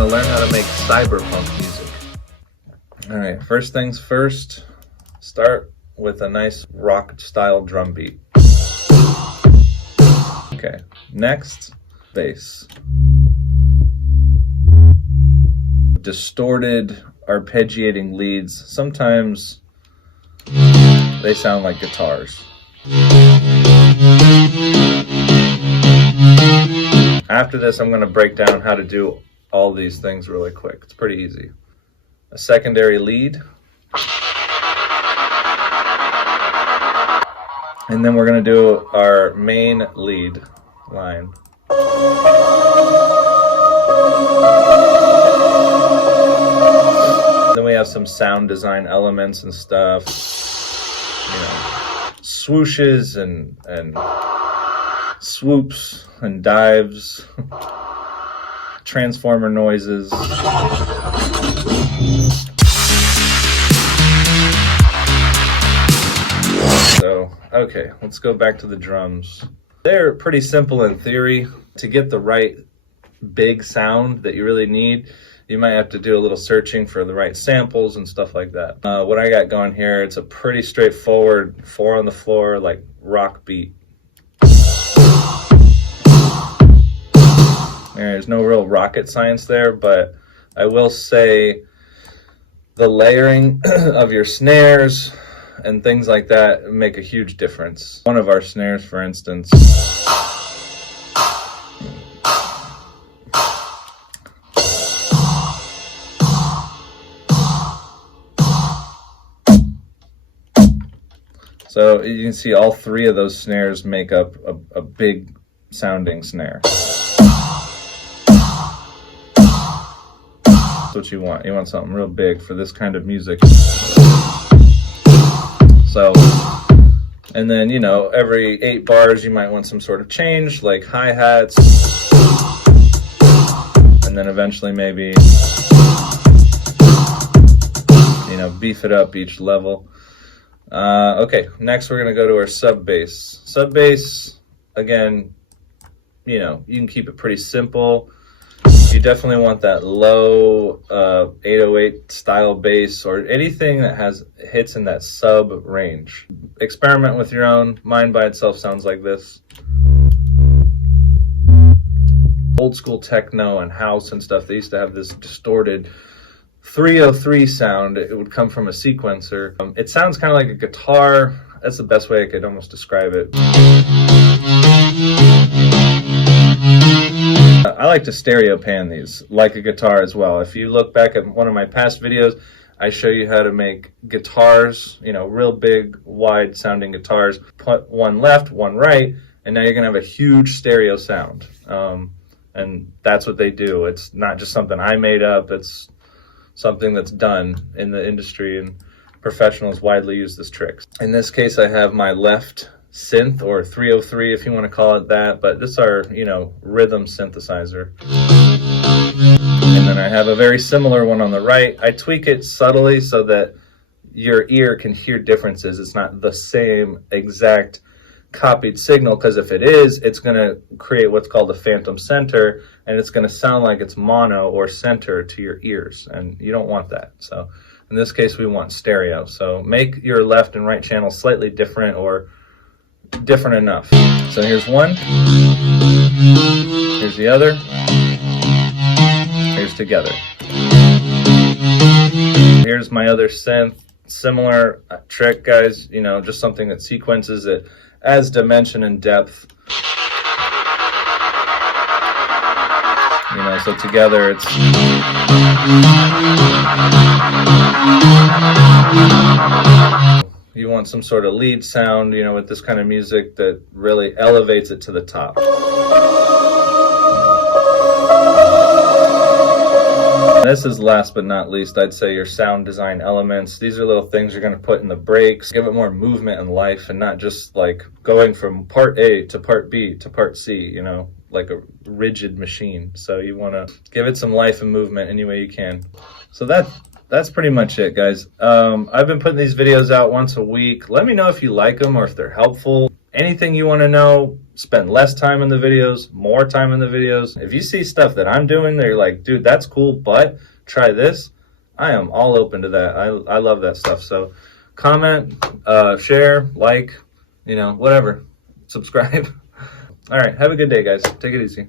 gonna learn how to make cyberpunk music. All right, first things first, start with a nice rock style drum beat. Okay, next, bass. Distorted, arpeggiating leads. Sometimes they sound like guitars. After this, I'm going to break down how to do all these things really quick. It's pretty easy. A secondary lead. And then we're going to do our main lead line. Then we have some sound design elements and stuff. You know, swooshes and swoops and dives, transformer noises. So, okay, let's go back to the drums. They're pretty simple in theory. To get the right big sound that you really need, you might have to do a little searching for the right samples and stuff like that. What I got going here, it's a pretty straightforward 4 on the floor, like rock beat. There's no real rocket science there, but I will say the layering of your snares and things like that make a huge difference. One of our snares, for instance, so you can see all 3 of those snares make up a big sounding snare. That's what you want. You want something real big for this kind of music. So, and then, you know, every 8 bars you might want some sort of change, like hi-hats, and then eventually maybe, you know, beef it up each level. Okay, next we're going to go to our sub bass. Sub bass, again, you know, you can keep it pretty simple. You definitely want that low 808 style bass or anything that has hits in that sub range. Experiment with your own. Mine by itself sounds like this. Old school techno and house and stuff, they used to have this distorted 303 sound. It would come from a sequencer. It sounds kind of like a guitar. That's the best way I could almost describe it. I like to stereo pan these like a guitar as well. If you look back at one of my past videos, I show you how to make guitars, you know, real big, wide sounding guitars. Put one left, one right, and now you're gonna have a huge stereo sound. And that's what they do. It's not just something I made up. It's something that's done in the industry, and professionals widely use this trick. In this case, I have my left synth, or 303 if you want to call it that, but this is our, you know, rhythm synthesizer. And then I have a very similar one on the right. I tweak it subtly so that your ear can hear differences. It's not the same exact copied signal, because if it is, it's going to create what's called a phantom center, and it's going to sound like it's mono or center to your ears, and you don't want that. So in this case, we want stereo. So make your left and right channels slightly different, or different enough. So here's one, here's the other, here's together. Here's my other synth. Similar trick, guys, you know, just something that sequences it, adds dimension and depth. You know, so together it's you want some sort of lead sound, you know, with this kind of music that really elevates it to the top. This is last but not least, I'd say, your sound design elements. These are little things you're going to put in the breaks, give it more movement and life, and not just like going from part A to part B to part C, you know, like a rigid machine. So you want to give it some life and movement any way you can. So that's pretty much it, guys. I've been putting these videos out once a week. Let me know if you like them or if they're helpful. Anything you want to know, spend less time in the videos, more time in the videos. If you see stuff that I'm doing that you're like, dude, that's cool, but try this, I am all open to that. I love that stuff. So comment, share, like, whatever. Subscribe. All right. Have a good day, guys. Take it easy.